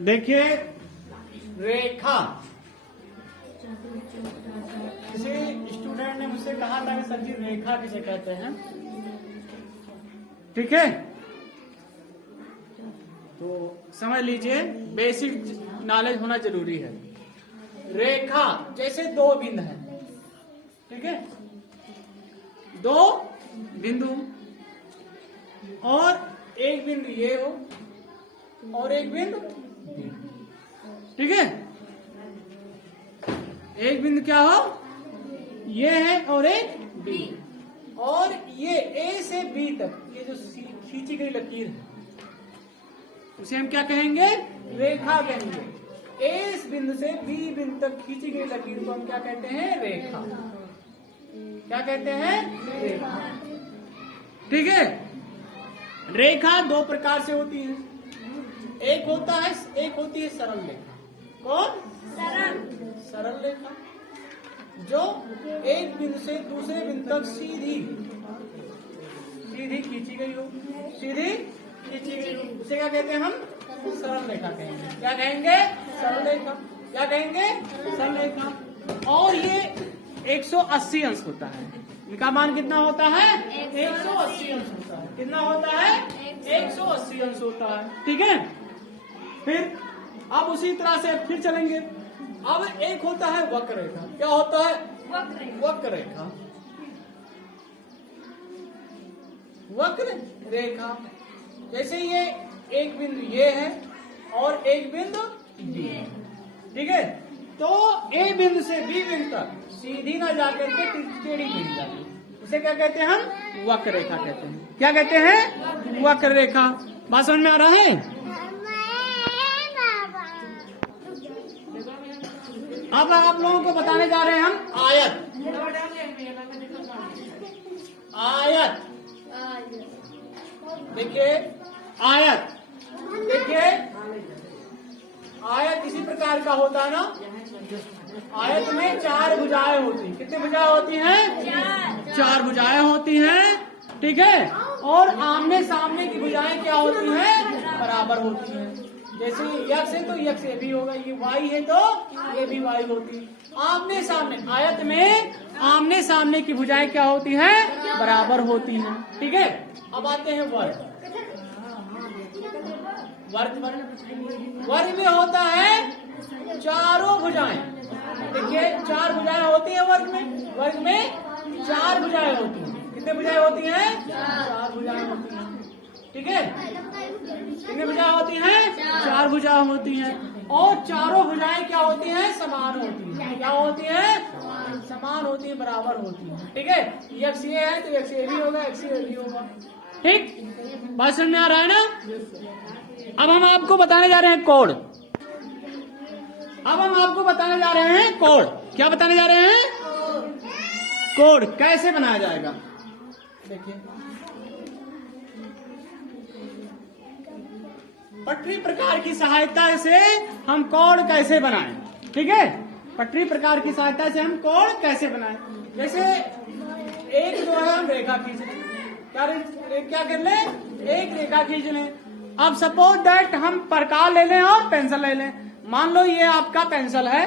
देखिए रेखा, किसी स्टूडेंट ने मुझसे कहा था कि सर जी रेखा किसे कहते हैं। ठीक है, तो समझ लीजिए, बेसिक नॉलेज होना जरूरी है। रेखा जैसे दो बिंदु हैं, ठीक है, दो बिंदु और एक बिंदु ये हो और एक बिंदु, ठीक है, एक बिंदु क्या हो, ये है और एक बी, और ये ए से बी तक ये जो खींची गई लकीर है उसे हम क्या कहेंगे, रेखा कहेंगे। इस बिंदु से बी बिंदु तक खींची गई लकीर को हम क्या कहते हैं, रेखा। क्या कहते हैं, रेखा। ठीक है, रेखा दो प्रकार से होती है, एक होती है सरल रेखा। कौन, सरल रेखा, जो एक बिंदु से दूसरे बिंदु तक सीधी खींची गई हो, उसे क्या कहते हैं हम, सरल रेखा कहेंगे। क्या कहेंगे, सरल रेखा। क्या कहेंगे, सरल रेखा। और ये 180 अंश होता है। इनका मान कितना होता है, 180 अंश होता है। कितना होता है, 180 अंश होता है। ठीक है, फिर अब उसी तरह से फिर चलेंगे। अब एक होता है वक्र रेखा। क्या होता है, वक्र रेखा। वक्र रेखा जैसे ये एक बिंदु ये है और एक बिंदु बी है, ठीक है, तो ए बिंदु से बी बिंदु तक सीधी ना जाकर के टेढ़ी बिंदु जाती, उसे क्या कहते हैं हम, वक्र रेखा कहते हैं। क्या कहते हैं, वक्र रेखा। बात समझ में आ रहा है। अब आप लोगों को बताने जा रहे हैं हम आयत। देखिए आयत इसी प्रकार का होता है ना। आयत में चार भुजाएं होती हैं। कितनी भुजाएं होती हैं, चार भुजाएं होती हैं। ठीक है, और आमने सामने की भुजाएं क्या होती हैं, बराबर होती हैं। जैसे यक्स है तो यक्स ये भी होगा, ये वाई है तो ये भी वाई होती है। आमने सामने, आयत में आमने सामने की भुजाएं क्या होती हैं, बराबर होती हैं। ठीक है, अब आते हैं वर्ग। वर्ग में होता है चारों भुजाएं। देखिए चार भुजाएं होती है वर्ग में चार भुजाएं होती हैं। कितने भुजाएं होती हैं, चार भुजाएं होती हैं। ठीक है, कितनी भुजाएं होती हैं, चार भुजाएं होती हैं। और चारों भुजाएं क्या होती हैं, समान होती हैं। क्या होती हैं, समान होती है, बराबर होती है। ठीक है, यक्स ये है तो यक्स ये भी होगा, एक्स ये भी होगा। ठीक, बात समझ में आ रहा है ना। अब हम आपको बताने जा रहे हैं कोड। क्या बताने जा रहे हैं, कोड कैसे बनाया जाएगा। देखिए पटरी प्रकार की सहायता से हम कोड कैसे बनाएं। ठीक है, पटरी प्रकार की सहायता से हम कोड कैसे बनाएं। जैसे एक जो है हम रेखा खींच लें, क्या कर ले, एक रेखा खींच लें। अब सपोज दैट हम प्रकार ले लें और पेंसिल ले लें। मान लो ये आपका पेंसिल है,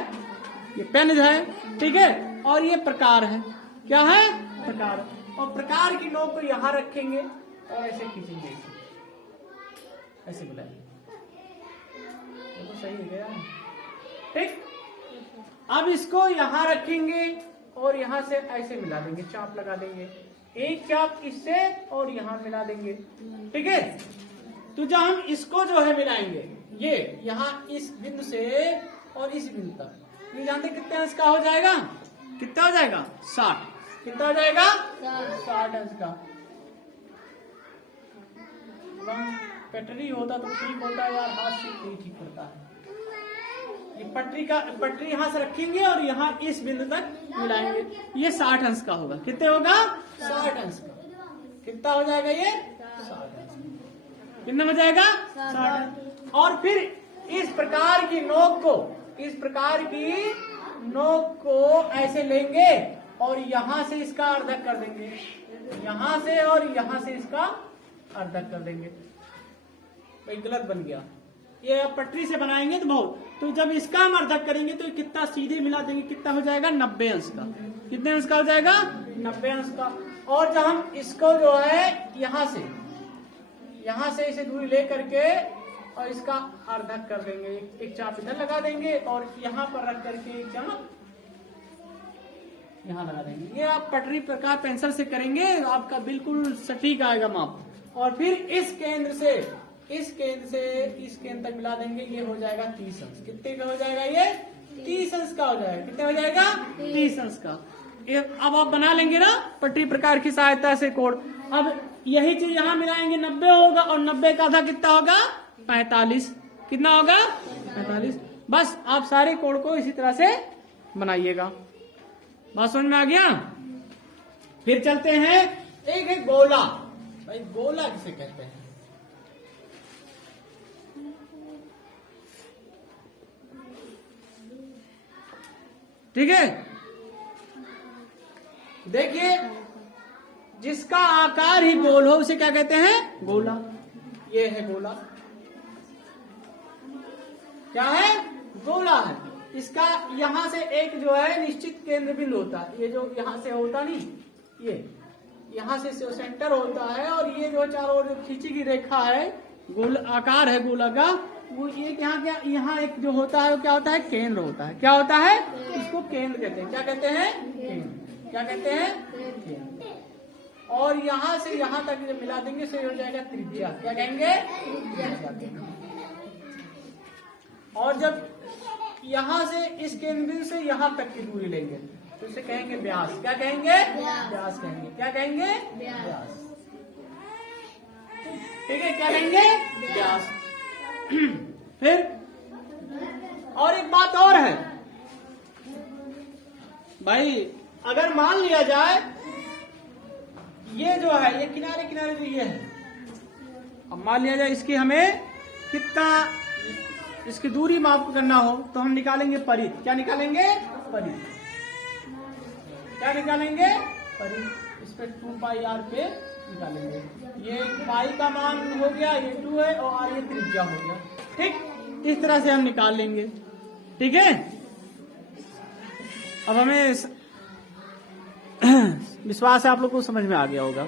ये पेन है, ठीक है, और ये प्रकार है। क्या है, प्रकार। और प्रकार की नोक को यहां रखेंगे और ऐसे खींचेंगे, ऐसे बुलाएंगे। तो सही है क्या, ठीक। अब इसको यहां रखेंगे और यहां से ऐसे मिला देंगे, चाप लगा देंगे, एक चाप इससे और यहां मिला देंगे। ठीक है, तो जब हम इसको जो है मिलाएंगे, ये यहां इस बिंदु से और इस बिंदु तक, ये जानते कितने अंश का हो जाएगा, कितना हो जाएगा, 60। कितना हो जाएगा, 60 अंश का। पटरी होता तो ठीक होता यार, हाथ से नहीं ठीक होता है। ये पटरी यहां से रखेंगे और यहां इस बिंदु तक मिलाएंगे, ये 60 अंश का होगा। कितने होगा, 60 अंश का। कितना हो जाएगा ये, 60 अंश। कितना हो जाएगा, 60। और फिर इस प्रकार की नोक को ऐसे लेंगे और यहां से इसका अर्धक कर देंगे, यहां से और यहां से इसका अर्धक कर देंगे। भाई गलत बन गया, ये आप पटरी से बनाएंगे तो बहुत, तो जब इसका हम अर्धक करेंगे तो कितना सीधे मिला देंगे, कितना हो जाएगा 90 अंश का। कितने अंश का हो जाएगा 90 अंश का। और जब हम इसको जो है यहां से इसे दूरी ले करके और इसका अर्धक कर देंगे, एक चाप इधर लगा देंगे और यहाँ पर रख करके एक चाप यहाँ लगा देंगे। ये आप पटरी प्रकार पेंसिल से करेंगे आपका बिल्कुल सटीक आएगा माप। और फिर इस केंद्र से इस केंद्र तक मिला देंगे, ये हो जाएगा 30 अंश। कितने का हो जाएगा ये 30 अंश का हो जाएगा। कितने हो जाएगा 30 अंश का। अब आप बना लेंगे ना पटरी प्रकार की सहायता से कोण। अब यही चीज यहाँ मिलाएंगे 90 होगा और 90 का आधा कितना होगा 45। कितना होगा 45। बस आप सारे कोण को इसी तरह से बनाइएगा। बात समझ में आ गया। फिर चलते हैं एक है गोला। भाई गोला किसे कहते हैं? ठीक है, देखिए जिसका आकार ही गोल हो उसे क्या कहते हैं गोला। ये है गोला। क्या है गोला है। इसका यहां से एक जो है निश्चित केंद्र बिंदु होता है। ये जो यहां से होता नहीं, ये यहां से सेंटर होता है और ये जो चारों ओर जो खींची की रेखा है गोल आकार है गोला का, वो ये यहाँ एक जो होता है वो क्या होता है केंद्र होता है। क्या होता है इसको केंद्र कहते हैं। क्या कहते हैं केंद्र। क्या कहते हैं केंद्र। और यहां से यहां तक जब मिला देंगे तो हो जाएगा त्रिज्या। क्या कहेंगे त्रिज्या। और जब यहां से इस केंद्र बिंदु से यहां तक की दूरी लेंगे तो इसे कहेंगे व्यास। क्या कहेंगे व्यास कहेंगे। क्या कहेंगे व्यास। ठीक है, क्या कहेंगे व्यास। फिर और एक बात और है भाई, अगर मान लिया जाए ये जो है ये किनारे किनारे जो ये है, अब मान लिया जाए इसकी हमें कितना इसकी दूरी माप करना हो तो हम निकालेंगे परिध। क्या निकालेंगे परिध। क्या निकालेंगे परिध। इस पे 2 पाई आर पे निकालेंगे। ये पाई का मान हो गया, ये 2 है और आर ये त्रिज्या हो गया। ठीक, इस तरह से हम निकाल लेंगे। ठीक है, अब हमें विश्वास है आप लोग को समझ में आ गया होगा।